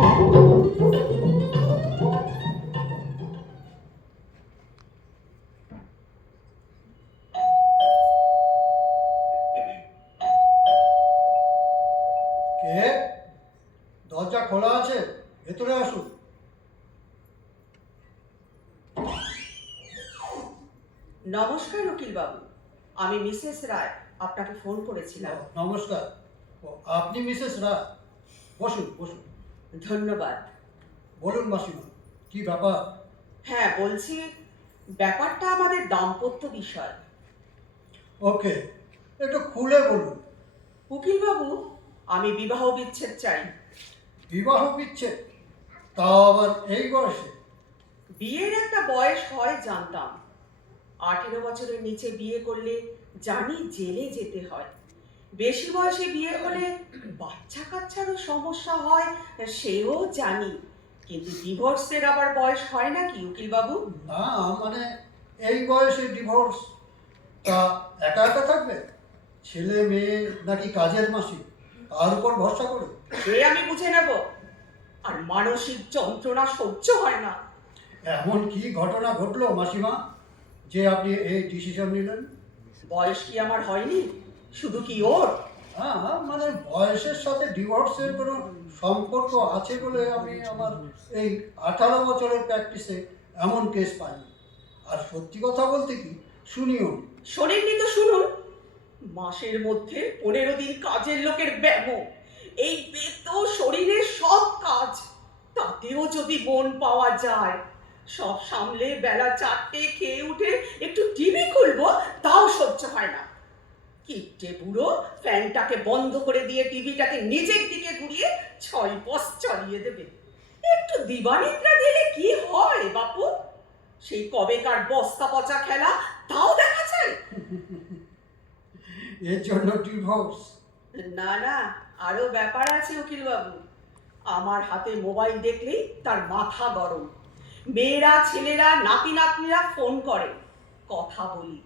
কে? দরজা খোলা আছে, ভেতরে আসুন। নমস্কার উকিল বাবু, আমি মিসেস রায় আপনাকে ফোন করেছিলাম। নমস্কার। ও, আপনি মিসেস রায়? বসুন বসুন। ধন্যবাদ। বলুন মাসিমা, কি ব্যাপার? হ্যাঁ, বলছি ব্যাপারটা আমাদের দাম্পত্য বিষয়। ওকে, একটু খুলে বলুন। উকিল বাবু, আমি বিবাহ বিচ্ছেদ চাই। বিবাহ বিচ্ছেদ? তাও আবার এই বয়সে? বিয়ের একটা বয়স হয় জানতাম, 18 বছরের নিচে বিয়ে করলে জানি জেলে যেতে হয়। বেশি বয়সে বিয়ে হলে বাচ্চা কাচ্চারও সমস্যা হয়, সেও জানি। কিন্তু ডিভোর্সের আবার বয়স হয় নাকি উকিল বাবু? না, মানে এই বয়সে ডিভোর্স? তা একা একা থাকবে? ছেলে মেয়ে নাকি কাজের মাসি, তার উপর ভরসা করে? সে আমি বুঝে নেব। আর মানসিক যন্ত্রণা সহ্য হয় না। এমন কি ঘটনা ঘটলো মাসিমা যে আপনি এই ডিসিশন নিলেন? বয়স কি আমার হয়নি, শুধু কি ওর? হ্যাঁ, মানে বয়সের সাথে ডিভোর্সের কোনো সম্পর্ক আছে বলে আমি আমার এই 18 বছরের প্র্যাকটিসে এমন কেস পাইনি। আর সত্যি কথা বলতে কি, শুনিও নি। শোনেননি তো শুনুন। মাসের মধ্যে 15 দিন কাজের লোকের ব্যামো, এই বেত শরীরের সব কাজ, তাতেও যদি মন পাওয়া যায়, সব সামলে বেলা 4টে খেয়ে উঠে একটু টিভি খুলবো, তাও সহ্য হয় না। কিপটে বুড়ো ফ্যানটাকে বন্ধ করে দিয়ে টিভিটাকে নিজের দিকে ঘুরিয়ে 6 চালিয়ে দেবে। একটু দিবানিদ্রা দিলে কি হয় বাপু? সেই কবেকার বস্তা পচা খেলা, তাও দেখা যায়। এর জন্য ডিভোর্স? না না, আরো ব্যাপার আছে উকিল বাবু। আমার হাতে মোবাইল দেখলেই তার মাথা গরম। মেয়েরা ছেলেরা নাতি নাতনিরা ফোন করে, কথা বলি,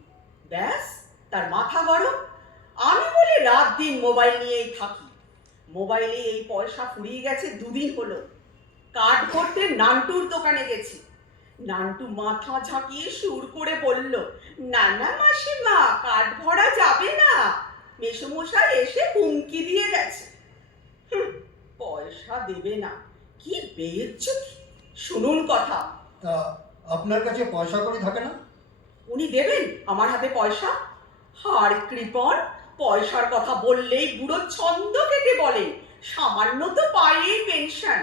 ব্যাস তার মাথা গরম। আমি বলি রাত দিন মোবাইল নিয়েই থাকি। মোবাইলে এই পয়সা ফুরিয়ে গেছে 2 দিন হলো। কার্ড করতে নান্টুর দোকানে গেছি। নান্টু মাথা ঝাঁকিয়ে সুর করে বলল, না না মাসিমা, কার্ড ভরা যাবে না, মেসোমশাই এসে হুমকি দিয়ে গেছে। পয়সা দেবে না, কি বেইজ্জতি। শুনুন কথা। তা আপনার কাছে পয়সা কড়ি থাকে না? উনি দেবেন আমার হাতে পয়সা? হাড় কৃপণ, পয়সার কথা বললেই বুড়ো ছন্দ কেটে বলে, সামান্য তো পায়েই পেনশন,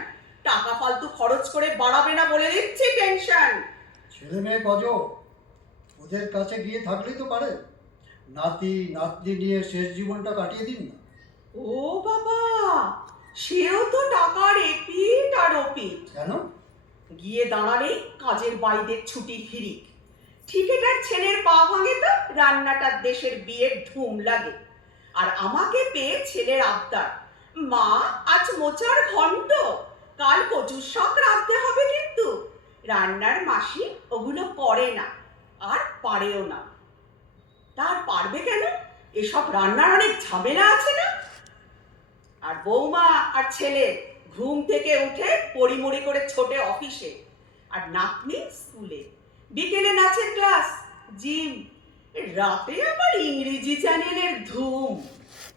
টাকা ফালতু খরচ করে বাড়াবে না বলে দিচ্ছে টেনশন। ছেলে মেয়ে কজ, ওদের কাছে গিয়ে থাকলেই তো পারে। নাতি নাতনি নিয়ে শেষ জীবনটা কাটিয়ে দিন না। ও বাবা, সেও তো টাকার এপিট আর ওপিট। কেন? গিয়ে দাঁড়ালেই কাজের বাইরের ছুটির হিড়িক। ঠিকেটার ছেলের পা ভাঙে তো রান্নাটার দেশের বিয়ের ধুম লাগে। আর আমাকে পেয়ে ছেলের আবদার, মা আজ মোচার ঘন্ট, কাল কচুর শাক রাঁধতে হবে কিন্তু। রান্নার মাসি ওগুলো করে না, আর পারেও না। তার পারবে কেন? এসব রান্নার অনেক ঝামেলা আছে না। আর বৌমা আর ছেলে ঘুম থেকে উঠে পড়িমড়ি করে ছোটে অফিসে, আর নাতনি স্কুলে। বিকেলে নাচের ক্লাস, জিম, রাতে আবার ইংরেজি চ্যানেলের ধুম।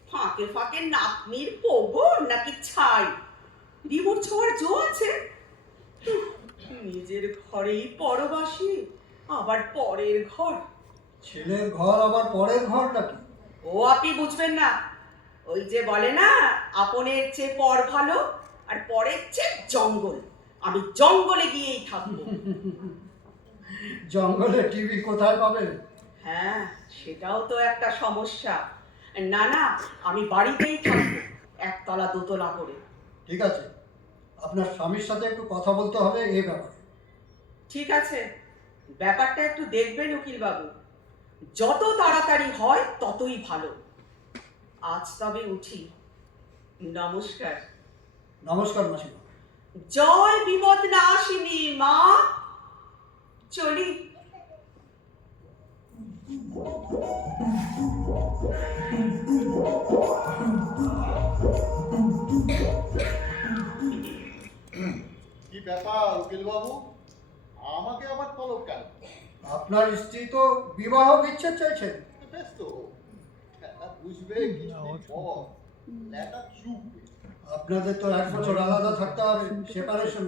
ফাঁকে ফাঁকে নাতনির পোগো নাকি ছাই। ডিভোর্স ছোঁয়ার জো আছে। নিজের ঘরেই পরবাসী, আবার পরের ঘর। ছেলের ঘর আবার পরের ঘর নাকি? ও আপনি বুঝবেন না। ওই যে বলে না, আপনের চেয়ে পর ভালো, আর পরের চেয়ে জঙ্গল। আমি জঙ্গলে গিয়েই থাকবো। জঙ্গলে টিভি কোথায় পাবে? হ্যাঁ, সেটাও তো একটা সমস্যা। না না, আমি বাড়িতেই থাকবো, একতলা দোতলা করে। ঠিক আছে, আপনার স্বামীর সাথে একটু কথা বলতে হবে এই ব্যাপারে। ঠিক আছে, ব্যাপারটা একটু দেখবেন উকিল বাবু। যত তাড়াতাড়ি হয় ততই ভালো। আজ তবে উঠি। নমস্কার। নমস্কার মাসিমা। জয় বিপদ না আসেনি মা, চলি। ব্যাপার উকিল বাবু, আমাকে আবার তলব কেন? আপনার স্ত্রী তো বিবাহ বিচ্ছেদ চাইছেন। বেশ তো, বুঝবে কিছুদিন পর, লেটা চুপবে। আপনাদের তো 1 বছর আলাদা থাকতে হবে সেপারেশন,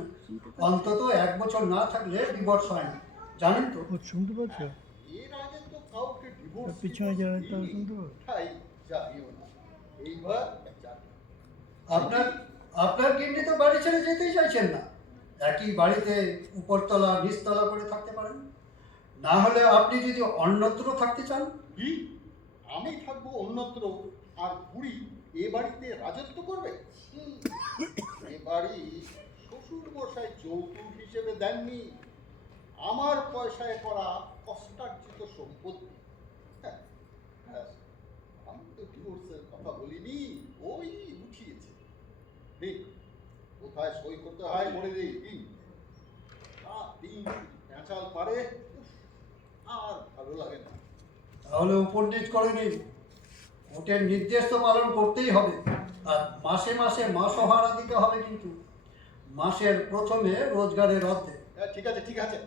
অন্তত 1 বছর না থাকলে ডিভোর্স হয় না, জানেন তো? শুনতে পাচ্ছ? এর আগে তো কাউকে ডিভোর্স পিছনে যারা তারা শুনতে পাচ্ছ? তাই জানিও না, এইবার জানি। আপনার আপনার গিন্নি তো বাড়ি ছেড়ে যেতেই চাইছেন না। একই বাড়িতে উপরতলা নিচতলা করে থাকতে পারেন, না হলে আপনি যদি অন্যত্র থাকতে চান। কি? আমি থাকবো অন্যত্র আর বুড়ি এ বাড়িতে রাজত্ব করবে? এ বাড়ি শ্বশুর মশাই যৌতুক হিসেবে দেননি, আমার পয়সায় করা কষ্টার্জিত সম্পত্তি। হ্যাঁ, হ্যাঁ, আমি তো ডিভোর্সের কথা বলিনি, ওই উঠিয়েছে। ঠিক কোথায় সই করতে হয় বলে দিই, দিন পেঁচাল পারে, উফ, আর ভালো লাগে না। তাহলে উপর নিচ করে নিন, কোর্টের নির্দেশ তো পালন করতেই হবে। আর মাসে মাসে মাসোহারা দিতে হবে, কিন্তু মাসের প্রথমে রোজগারের অর্ধেক। হ্যাঁ, ঠিক আছে ঠিক আছে।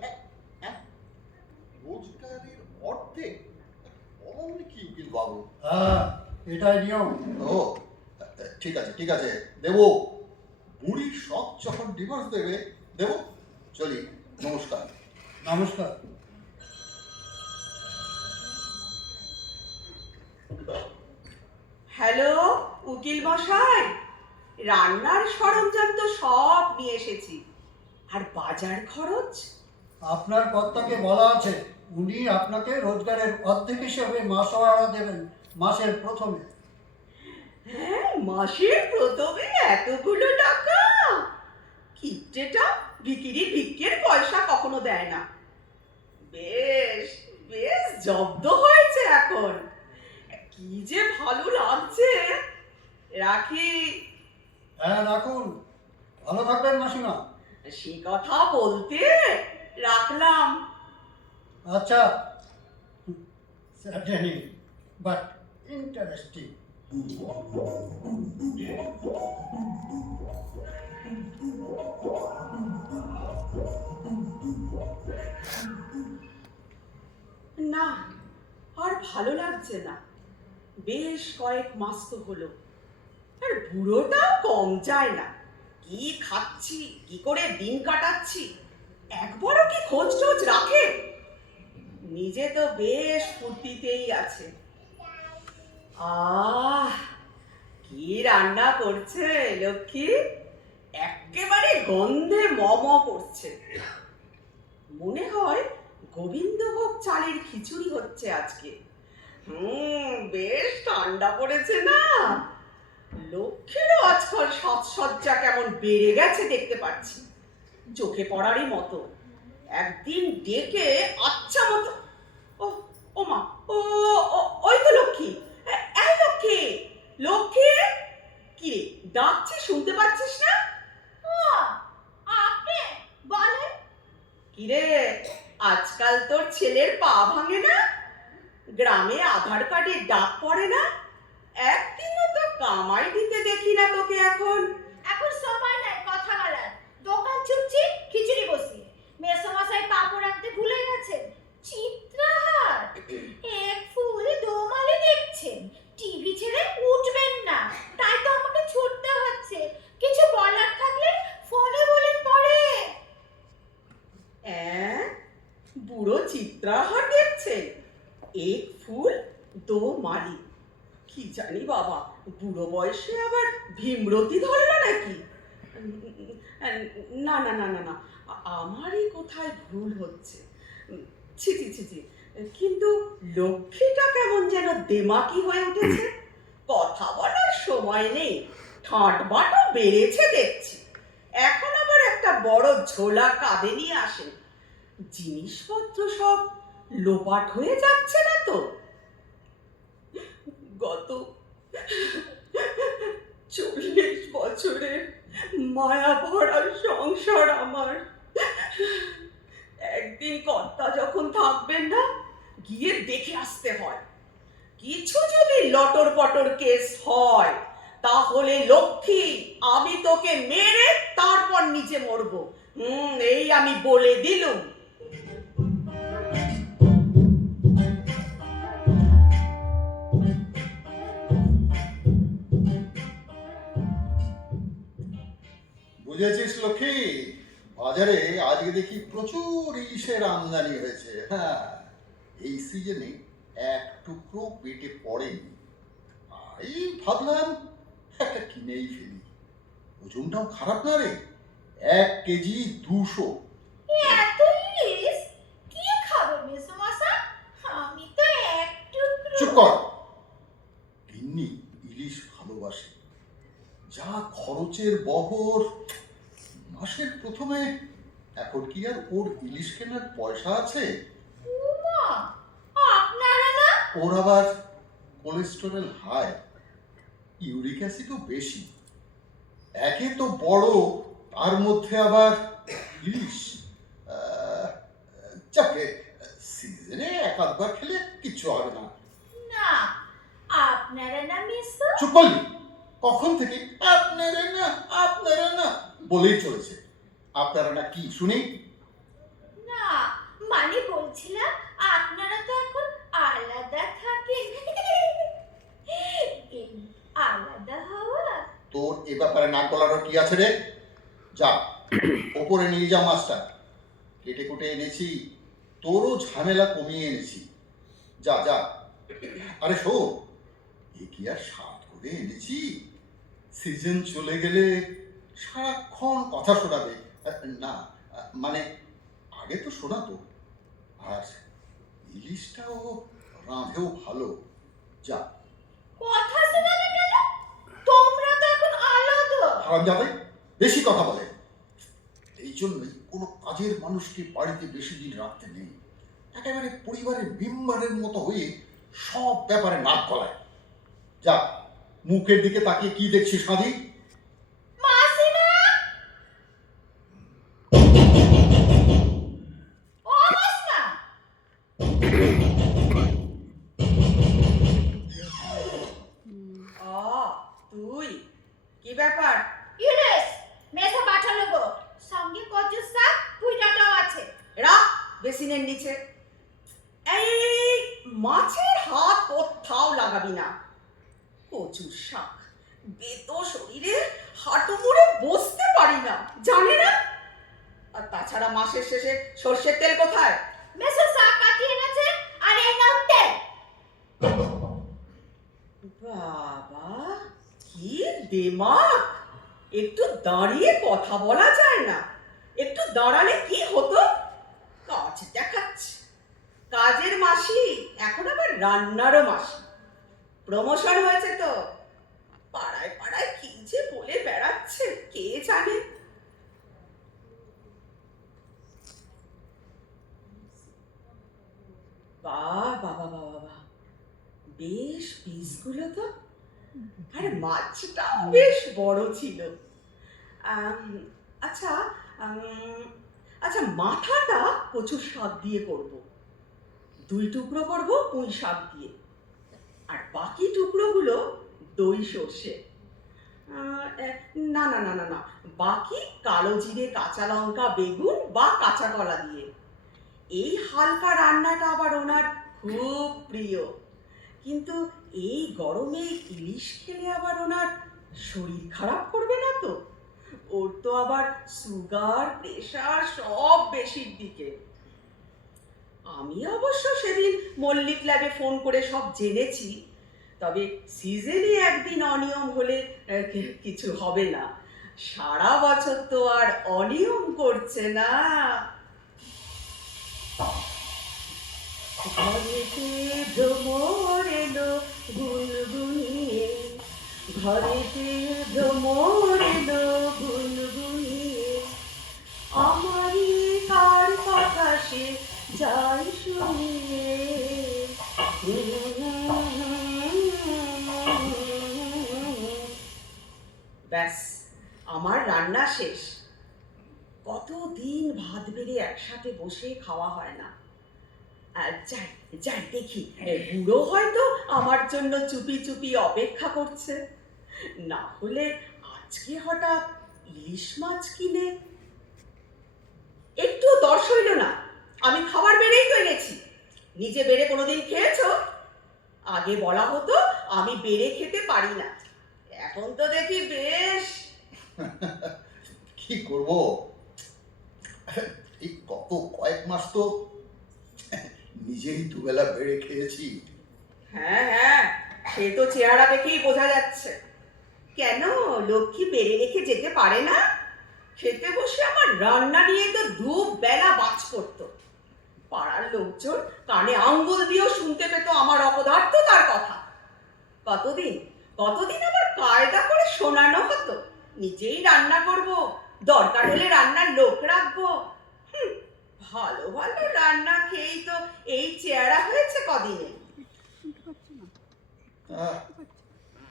রোজগারের অর্ধেক? অমনি কি উকিল বাবু? হ্যাঁ, এটাই নিয়ম। ও ঠিক আছে ঠিক আছে, দেবো। বুড়ির শখ যখন ডিভোর্স দেবে দেবো। চলি, নমস্কার। নমস্কার। হ্যালো উকিল মশাই, রান্নার সরঞ্জাম তো সব নিয়ে এসেছি, আর বাজার খরচ? আপনার কর্তাকে বলা আছে উনি আপনাকে রোজগারের অর্ধেক হিসেবে মাসোহারা দেবেন মাসের প্রথমে। হ্যাঁ, মাসের প্রথমে এতগুলো টাকা? কিপ্টেটা ভিখিরি ভিক্ষের পয়সা কখনো দেয় না। বেশ বেশ জব্দ হয়েছে এখন, কি যে ভালো লাগছে। রাখি। হ্যাঁ, রাখুন। ভালো থাকবেন মাসিমা। সে কথা বলতে রাখলাম। আচ্ছা, স্যাডেনিং বাট ইন্টারেস্টিং। না, আর ভালো লাগছে না। বেশ কয়েক মাস তো হলো, আর বুড়োটাও কম যায় না। কি খাচ্ছি, কি করে দিন কাটাচ্ছি, একবারও কি খোঁজ টোজ রাখে? নিজে তো বেশ ফুর্তিতেই আছে। আহ, কি রান্না করছে লক্ষ্মী, একেবারে গন্ধে মম করছে। মনে হয় গোবিন্দভোগ চালের খিচুড়ি হচ্ছে আজকে। বেশ ঠান্ডা পড়েছে না? লক্ষ্মীরও আজকাল সাজসজ্জা কেমন বেড়ে গেছে দেখতে পাচ্ছি, চোখে পড়ারই মতো। একদিন ডেকে আচ্ছা মতো, ও ও মা, ও ওই তো লক্ষ্মী। এই লক্ষ্মী, লক্ষ্মী, কি রে ডাকছি শুনতে পাচ্ছিস না? আপনি বলেন। কি রে, আজকাল তোর ছেলের পা ভাঙে না? গ্রামে আধার কার্ডে ডাক পড়ে না? একদিনও তো কামাই দিতে দেখি না তোকে এখন। এখন সময় নাই কথা বলার, দোকান ছুটছি খিচুড়ি বসিয়ে। মেসোমশাই পাপড় আনতে ভুলে গেছেন। চিত্রাহার এক ফুল দোমালে দেখছেন, টিভি ছেড়ে উঠবেন না, তাই তো আমাকে ছুটতে হচ্ছে। কিছু বলার থাকলে ফোনে বলেন পরে। বুড়ো চিত্রাহার দেখছে, এক ফুল দো মালি। কি জানি বাবা, বুড়ো বয়সে আবার ভীমরতি ধরলো নাকি? না না না না না, আমারই কোথায় ভুল হচ্ছে। ছি ছি ছি ছি, কিন্তু লক্ষ্মীটা কেমন যেন দেমাকি হয়ে উঠেছে। কথা বলার সময় নেই, ঠাট বাটও বেড়েছে দেখছি। এখন আবার একটা বড় ঝোলা কাঁধে নিয়ে আসেন। জিনিসপত্র সব লোপাট হয়ে যাচ্ছে না তো? গত 40 বছরের মায়া ভরা সংসার আমার। একদিন কর্তা যখন থাকবেন না, গিয়ে দেখে আসতে হয়। কিছু যদি লটর পটর কেস হয়, তাহলে লক্ষ্মী আমি তোকে মেরে তারপর নিজে মরবো। এই আমি বলে দিলুম। বুঝেছিস লক্ষ্মী, বাজারে আজকে দেখি প্রচুর ইলিশের আমদানি হয়েছে। হ্যাঁ, এই সিজনে এক টুকরো পেটে পড়েনি, এই ভাবলাম একটা কিনেই ফেলি। ওজনটাও খারাপ না রে, 1 কেজি 200। এত ইলিশ কি খাবো মেসোমশাই? আমি তো এক টুকরো। চুপ কর। গিন্নি ইলিশ ভালোবাসে, যা খরচের বহর মাসের প্রথমে। এখন কি আর ওর ইলিশ কেনার পয়সা আছে? উমা, আপনারা না? ওর আবার কোলেস্টেরল হাই, ইউরিক অ্যাসিডও বেশি। একে তো বড়, তার মধ্যে আবার ইলিশ। চাকে সিজনে এক আধবার খেলে কিচ্ছু হবে না। না, আপনারা না মেসো? চুপ করলি? কখন থেকে আপনারা না বলেই চলেছে। আপনারা না কি শুনি? না, মানে বলছিলাম আপনারা তো এখন আলাদা থাকেন। এই আলাদা হওয়া। তোর এ ব্যাপারে নাক গলানোর কি আছে রে? যা ওপরে নিয়ে যা মাছটা, কেটে কুটে এনেছি, তোরও ঝামেলা কমিয়ে এনেছি। যা যা। আরে শোন, এ কি আর স্বাদ করে এনেছি? সিজন চলে গেলে সারাক্ষণ কথা শোনাবে না, মানে আগে তো শোনাতো। আর ইলিশটাও রাঁধেও ভালো। যা। কথা শোনাবে কেন? তোমরা তো এখন আলাদা। হারাম যাবে, বেশি কথা বলে। এই জন্যই কোনো কাজের মানুষকে বাড়িতে বেশি দিন রাখতে নেই। একেবারে পরিবারের মেম্বারের মতো হয়ে সব ব্যাপারে নাক গলায়। যা, মুখের দিকে তাকিয়ে কি দেখছিস সাদি? মাসিমা! ও মাসিমা! তুই কি ব্যাপার? ইলিশ মেসো পাঠালো গো, সঙ্গে কচুর শাক পুইটাটাও আছে। রাখ বেসিনের নিচে। এই মাছের হাত কোথাও লাগাবি না। কচুর শাক, বেতো শরীরে হাঁটু মুড়ে বসতে পারি না, জানে না? আর তাছাড়া মাসের শেষে সর্ষের তেল কোথায়? মেসো শাক কাটিয়ে এনেছে, আর এই নাও তেল। বাবা, কি দিমাগ! একটু দাঁড়িয়ে কথা বলা যায় না? একটু দাঁড়ালে কি হতো? কাজ দেখাচ্ছে। কাজের মাসি, এখন আবার রান্নারও মাসি। প্রমোশন হয়েছে তো। পাড়ায় পাড়ায় কি যে বলে বেড়াচ্ছে কে জানে। বাবা বাবা বাবা, বেশ পিসগুলো তো। আর মাছটাও বেশ বড় ছিল। আচ্ছা, আচ্ছা, মাথাটা কচুর শাক দিয়ে করব, 2 টুকরো করব পুঁই শাক দিয়ে, আর বাকি টুকরোগুলো দই সর্ষে। না না না না না, বাকি কালো জিরে, কাঁচা লঙ্কা, বেগুন বা কাঁচা কলা দিয়ে। এই হালকা রান্নাটা আবার ওনার খুব প্রিয়। কিন্তু এই গরমে ইলিশ খেলে আবার ওনার শরীর খারাপ করবে না তো? ওর তো আবার সুগার, প্রেশার সব বেশির দিকে। আমি অবশ্য সেদিন মল্লিক ল্যাবে ফোন করে সব জেনেছি। তবে সিজনে একদিন অনিয়ম হলে কিছু হবে না। সারা বছর তো আর অনিয়ম করছে না। ঘরেতে ভ্রমর এলো গুনগুনিয়ে, ঘরেতে ভ্রমর এলো গুনগুনিয়ে, আমারই কার কথা সে যায় শুনিয়ে। ব্যাস, আমার রান্না শেষ। কতদিন ভাত বেড়ে একসাথে বসে খাওয়া হয় না। যাই যাই দেখি, বুড়ো হয়তো আমার জন্য চুপি চুপি অপেক্ষা করছে। না হলে আজকে হঠাৎ ইলিশ মাছ কিনে একটু দর্শ হইল না। আমি খাবার বেড়েই তো এনেছি। নিজে বেড়ে কোনোদিন খেয়েছো? আগে বলা হতো আমি বেড়ে খেতে পারি না, এখন তো দেখি বেশ। কি করব, এই গত কয়েক মাস তো নিজেই দুবেলা বেড়ে খেয়েছি। হ্যাঁ হ্যাঁ, সে তো চেহারা দেখেই বোঝা যাচ্ছে। কেন লক্ষ্মী বেড়ে রেখে যেতে পারে না? খেতে বসে আমার রান্না নিয়ে তো দুবেলা বাজ পড়তো। পাড়ার লোকজন কানে আঙ্গুল দিয়েও শুনতে পেত আমার অপদার্থতার কথা। কতদিন কতদিন আবার কায়দা করে শোনানো হতো নিজেই রান্না করব, দরকার হলে রান্নার লোক রাখবো। ভালো ভালো রান্না খেয়েই তো এই চেহারা হয়েছে কদিনে।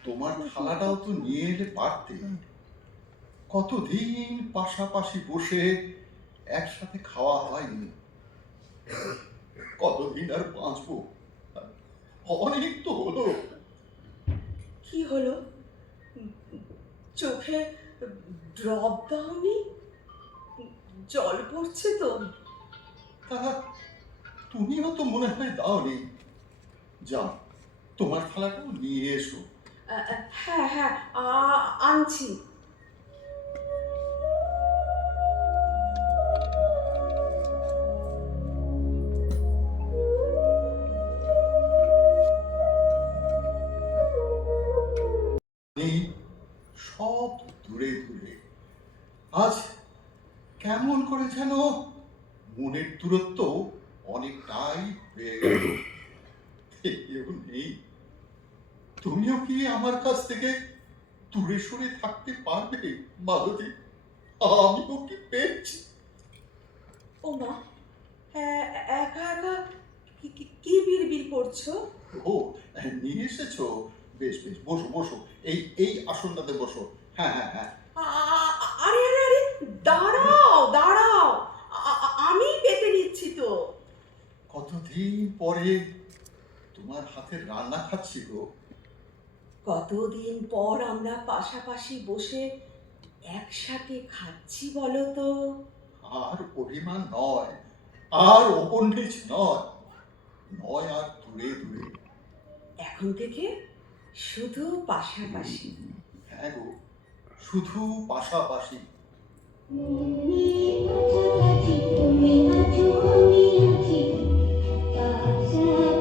তোমার থালাটাও তো নিয়ে এলে পারতে। কতদিন পাশাপাশি বসে একসাথে খাওয়া হয়নি, কতদিন আর বাঁচবো? অনেক তো হলো। কি হলো? চোখে ড্রপ দাওনি? জল পড়ছে তো। তা তুমিও তো মনে হয় দাওনি। যাও, তোমার থালাটাও নিয়ে এসো। হ্যাঁ হ্যাঁ, আনছি। সব দূরে দূরে, আজ কেমন করে যেন মনের দূরত্ব অনেকটাই হয়ে গেল। কেউ নেই। তুমিও কি আমার কাছ থেকে দূরে সরে থাকতে পারবে মালতী? আমিও কি পেয়েছি। ও মা, একা একা কি বিড়বিড় করছো? ও, নিয়ে এসেছো? বেশ বেশ, বসো বসো, এই আসনটাতে বসো। হ্যাঁ হ্যাঁ হ্যাঁ। আরে আরে আরে, দাঁড়াও দাঁড়াও, আমি পেতে নিচ্ছি তো। কতদিন পরে তোমার হাতের রান্না খাচ্ছি গো। কতদিন পর আমরা পাশাপাশি বসে একসাথে খাচ্ছি বলো তো। আর অভিমান নয়, আর অপনিচ নয়, নয় আর দূরে দূরে। এখন থেকে শুধু পাশাপাশি। হ্যাঁ গো, শুধু পাশাপাশি। তুমি আছো আমি আছি পাশাপাশি।